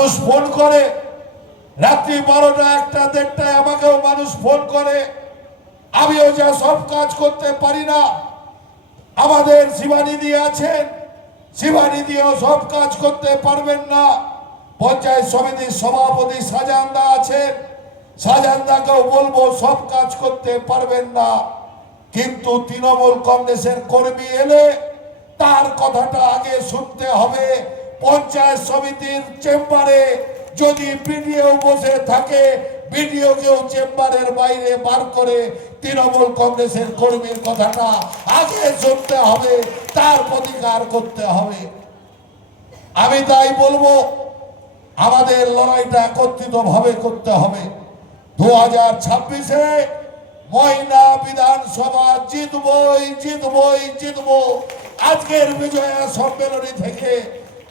মানুষ ফোন করে। রাত্রি বারোটা, একটা দেড়টায় আমাকেও মানুষ ফোন করে। আমিও যা সব কাজ করতে পারি না। আমাদের শিবানিধি আছেন। শিবানিধিও সব কাজ করতে পারবেন না। পঞ্চায়েত সমিতির সভাপতি সাজানদা আছেন। সাজানদাকেও বলব, সব কাজ করতে পারবেন না। কিন্তু তৃণমূল কংগ্রেসের কর্মী এলে তার কথাটা আগে শুনতে হবে। পঞ্চায়েত সমিতির চেম্বারে যদি বিডিও বসে থাকে, বিডিওকেও চেম্বারের বাইরে বার করে তৃণমূল কংগ্রেসের কর্মীর কথাটা আগে শুনতে হবে, তার প্রতিকার করতে হবে। আমি তাই বলব, আমাদের লড়াইটা একত্রিত ভাবে করতে হবে। দু হাজার ছাব্বিশে ময়না বিধানসভা জিতবই জিতবই, জিতবো। আজকের বিজয়া সম্মেলনী থেকে